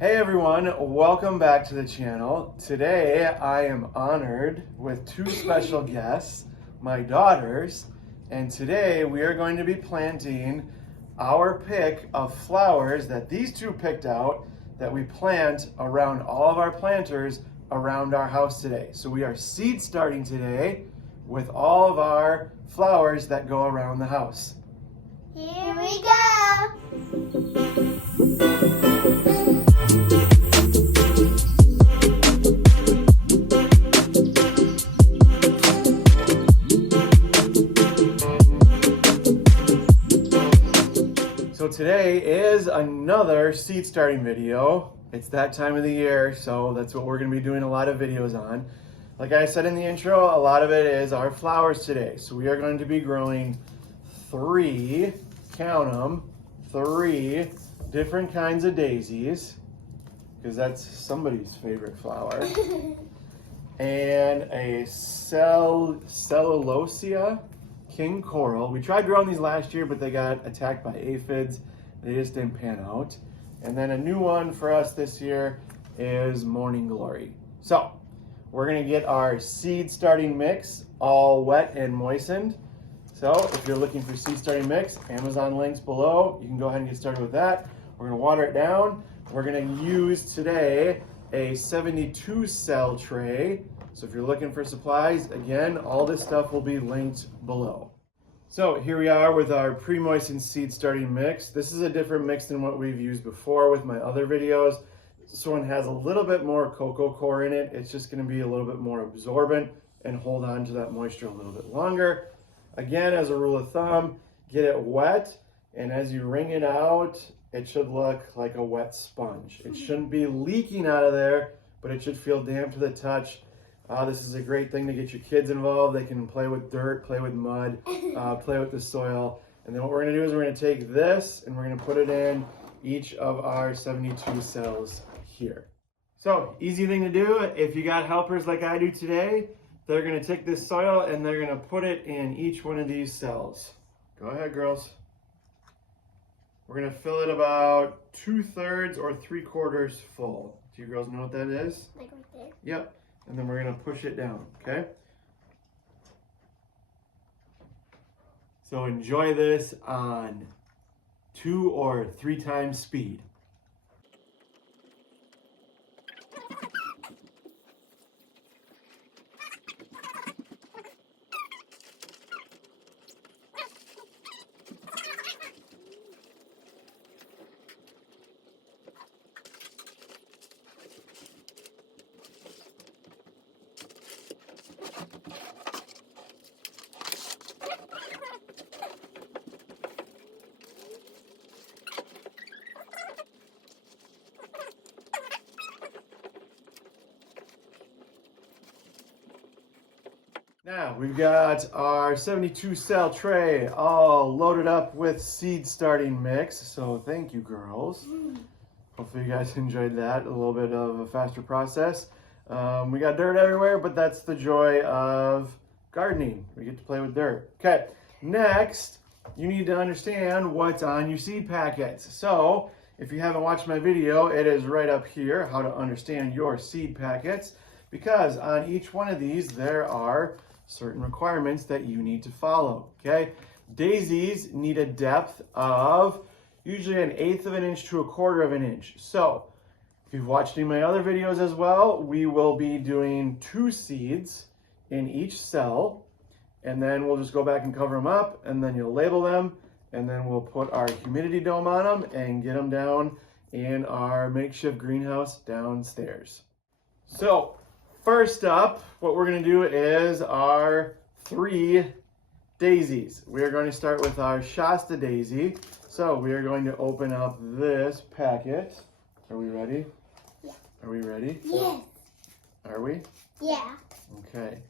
Hey everyone, welcome back to the channel. Today I am honored with two special guests, my daughters, and today we are going to be planting our pick of flowers that these two picked out that we plant around all of our planters around our house today. So we are seed starting today with all of our flowers that go around the house. Here we go! So today is another seed starting video. It's that time of the year, so that's what we're going to be doing a lot of videos on. Like I said in the intro, a lot of it is our flowers today. So we are going to be growing count them, three different kinds of daisies, because that's somebody's favorite flower, and a celosia king coral. We tried growing these last year, but they got attacked by aphids. They just didn't pan out. And then a new one for us this year is morning glory. So we're gonna get our seed starting mix all wet and moistened. So if you're looking for seed starting mix, Amazon links below. You can go ahead and get started with that. We're gonna water it down. We're gonna use today a 72 cell tray. So if you're looking for supplies, again, all this stuff will be linked below. So here we are with our pre-moistened seed starting mix. This is a different mix than what we've used before with my other videos. This one has a little bit more cocoa core in it. It's just gonna be a little bit more absorbent and hold on to that moisture a little bit longer. Again, as a rule of thumb, get it wet, and as you wring it out, it should look like a wet sponge. It shouldn't be leaking out of there, but it should feel damp to the touch. This is a great thing to get your kids involved. They can play with dirt, play with mud, play with the soil. And then what we're gonna do is we're gonna take this and we're gonna put it in each of our 72 cells here. So, easy thing to do. If you got helpers like I do today, they're gonna take this soil and they're gonna put it in each one of these cells. Go ahead, girls. We're gonna fill it about 2/3 or 3/4 full. Do you girls know what that is? Like right there? Yep. And then we're gonna push it down, okay? So enjoy this on 2 or 3 times speed. Now we've got our 72 cell tray all loaded up with seed starting mix. So thank you, girls. Hopefully you guys enjoyed that. A little bit of a faster process. We got dirt everywhere, but that's the joy of gardening. We get to play with dirt. Okay, next you need to understand what's on your seed packets. So if you haven't watched my video, it is right up here, how to understand your seed packets, because on each one of these there are certain requirements that you need to follow, okay? Daisies need a depth of usually 1/8 of an inch to 1/4 of an inch. So if you've watched any of my other videos as well, we will be doing 2 seeds in each cell, and then we'll just go back and cover them up, and then you'll label them, and then we'll put our humidity dome on them and get them down in our makeshift greenhouse downstairs. So first up, what we're going to do is our 3 daisies. We are going to start with our Shasta daisy. So we are going to open up this packet. Are we ready? Yeah. Are we ready? Yes. Are we? Yeah. Okay.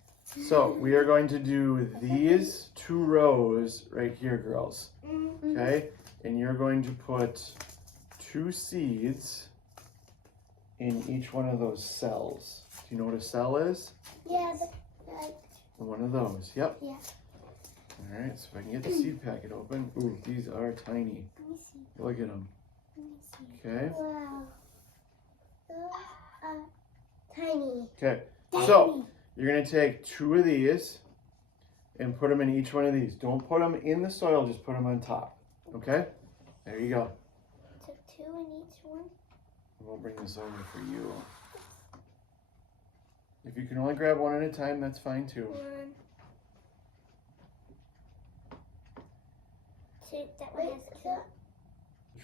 So we are going to do these 2 rows right here, girls. Okay? And you're going to put 2 seeds in each one of those cells. Do you know what a cell is? Yeah, like, One of those, yep. yeah. All right, so if I can get the seed packet open. Ooh, these are tiny. Let me see. Look at them. Let me see. Okay. Wow. Tiny. Okay, so you're going to take 2 of these and put them in each one of these. Don't put them in the soil, just put them on top. Okay? There you go. So 2 in each one? We'll bring this over for you. If you can only grab one at a time, that's fine too. 1, 2. That one has 2.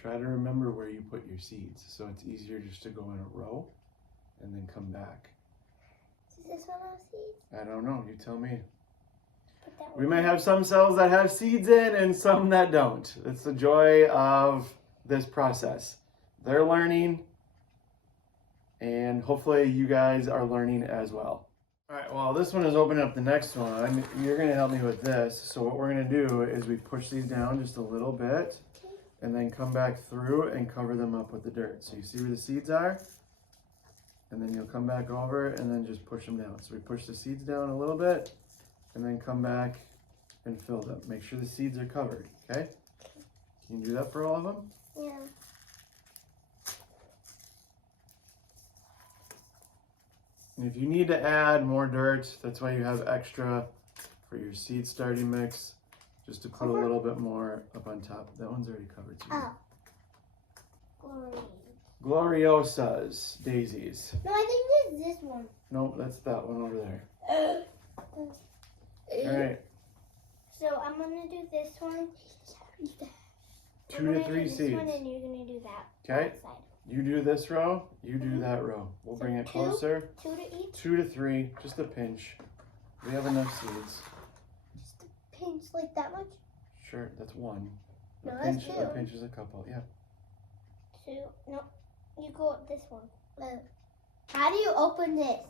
Try to remember where you put your seeds, so it's easier just to go in a row and then come back. Does this one have seeds? I don't know, you tell me. Put that We one may have some cells that have seeds in and some that don't. It's the joy of this process. They're learning, and hopefully you guys are learning as well. All right, well, this one is opening up the next one. You're gonna help me with this. So what we're gonna do is we push these down just a little bit and then come back through and cover them up with the dirt. So you see where the seeds are? And then you'll come back over and then just push them down. So we push the seeds down a little bit and then come back and fill them. Make sure the seeds are covered, okay? Can you do that for all of them? Yeah. And if you need to add more dirt, that's why you have extra for your seed starting mix, just to put a little bit more up on top. That one's already covered too. Oh. Glories. Gloriosas, daisies. No, I think there's this one. Nope, that's that one over there. All right, So I'm gonna do this one. 2 to 3 this seeds. one and you're gonna do that. Okay, Side. you do this row, you do that row. We'll bring it closer. 2 to each. 2 to 3, just a pinch. We have enough seeds. Just a pinch like that much. Sure, that's 1. No, A that's pinch, 2. a pinch is a couple, yeah. 2. No, you go this one. How do you open this?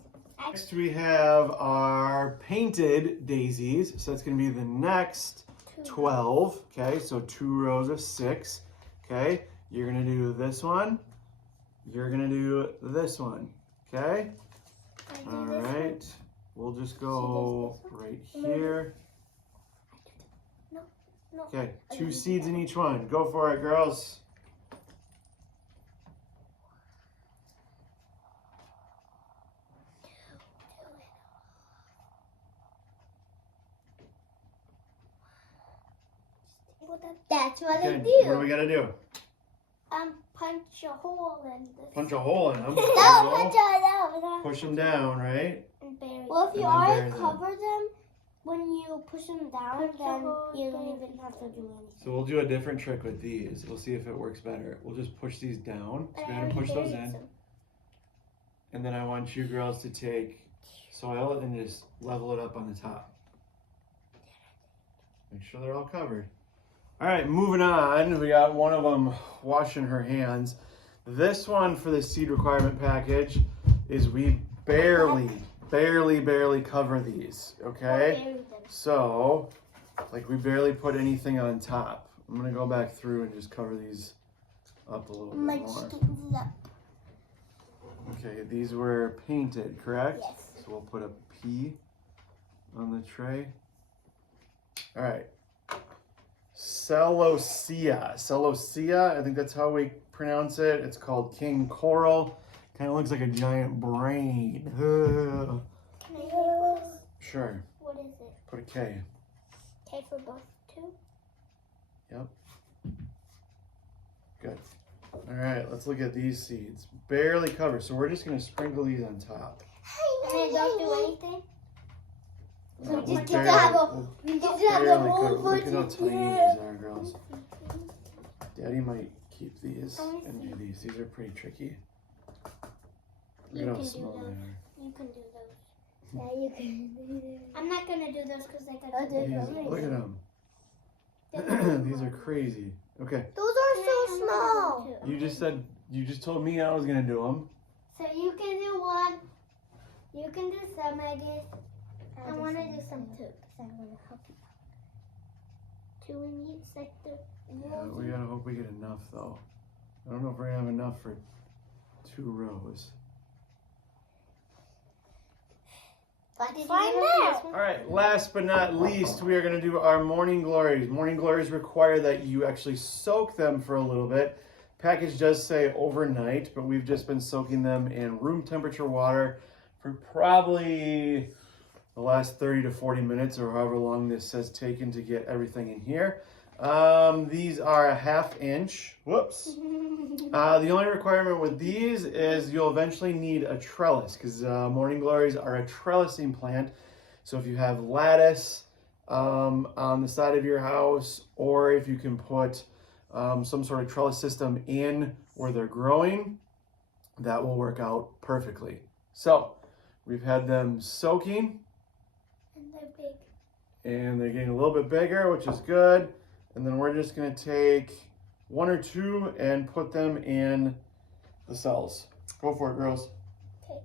Next we have our painted daisies. So that's gonna be the next 12, okay? So 2 rows of 6, okay? You're gonna do this one. You're gonna do this one, okay? All right. We'll just go right here. No. Okay, 2 seeds in each one. Go for it, girls. That's what Okay, I what do. do we gotta do? Punch a hole in this. Punch a hole in them. No, punch a hole. Push them down, right? And bury. Well, if you And then bury already them. cover them, when you push them down, then you don't even have to do anything. So we'll do a different trick with these. We'll see if it works better. We'll just push these down. So go ahead and push those in. And then I want you girls to take soil and just level it up on the top. Make sure they're all covered. All right, moving on. We got one of them washing her hands. This one for the seed requirement package is we barely cover these, okay? So, like we barely put anything on top. I'm gonna go back through and just cover these up a little bit more. Okay, these were painted, correct? Yes. So we'll put a P on the tray. All right. Celosia, I think that's how we pronounce it. It's called king coral. Kind of looks like a giant brain. Can I take this? Sure. What is it? Put a K. K for both two? Yep. Good. All right, let's look at these seeds. Barely covered, so we're just going to sprinkle these on top. And then don't do anything? So We'll just barely- to have a, we'll we just have the barely whole cover. Look at how bunch tiny of these are, girls. Daddy might keep these and do these. These are pretty tricky. Look You at how can do small they those. are. You can do those. Yeah, you can do those. I'm not going to do those because I got to do These, those. look at them. These are crazy. Okay, Those are so small. you just told me I was gonna do them. So you can do one. You can do some, I guess. I want to do some too because I want to help you. 2 in each sector. Yeah, we gotta hope we get enough though. I don't know if we're gonna have enough for 2 rows. Find out. All right, last but not least, we are gonna do our morning glories. Morning glories require that you actually soak them for a little bit. Package does say overnight, but we've just been soaking them in room temperature water for probably the last 30 to 40 minutes or however long this has taken to get everything in here. These are a 1/2 inch. Whoops. The only requirement with these is you'll eventually need a trellis because morning glories are a trellising plant. So if you have lattice on the side of your house, or if you can put some sort of trellis system in where they're growing, that will work out perfectly. So we've had them soaking. And they're big. And they're getting a little bit bigger, which is good. And then we're just gonna take 1 or 2 and put them in the cells. Go for it, girls. Okay,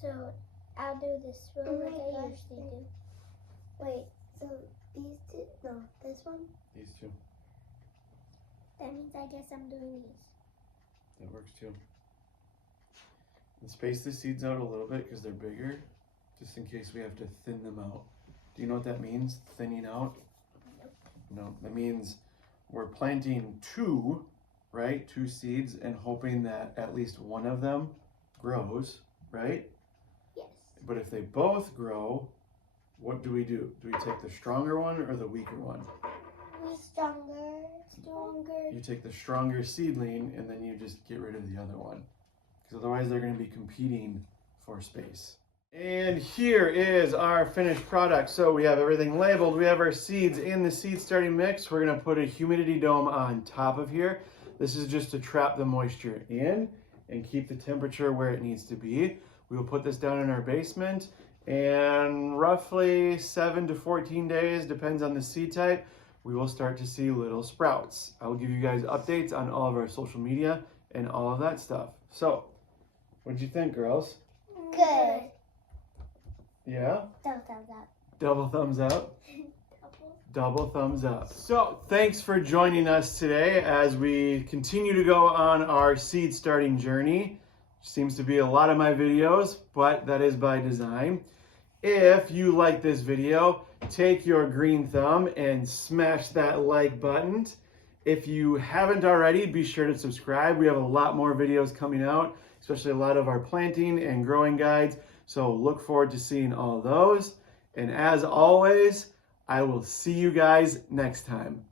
so I'll do this one like I usually do. Wait, so these two? No, this one? These 2. That means I guess I'm doing these. That works too. And space the seeds out a little bit because they're bigger, just in case we have to thin them out. Do you know what that means, thinning out? No, that means we're planting 2, right? 2 seeds and hoping that at least one of them grows, right? Yes. But if they both grow, what do? Do we take the stronger one or the weaker one? Stronger. You take the stronger seedling and then you just get rid of the other one. Because otherwise they're going to be competing for space. And here is our finished product. So we have everything labeled. We have our seeds in the seed starting mix. We're going to put a humidity dome on top of here. This is just to trap the moisture in and keep the temperature where it needs to be. We will put this down in our basement, and roughly 7 to 14 days, depends on the seed type, we will start to see little sprouts. I will give you guys updates on all of our social media and all of that stuff. So, what did you think, girls? Good. Yeah? Double thumbs up. Double thumbs up? Double thumbs up. So, thanks for joining us today as we continue to go on our seed starting journey. Seems to be a lot of my videos, but that is by design. If you like this video, take your green thumb and smash that like button. If you haven't already, be sure to subscribe. We have a lot more videos coming out, especially a lot of our planting and growing guides. So look forward to seeing all those. And as always, I will see you guys next time.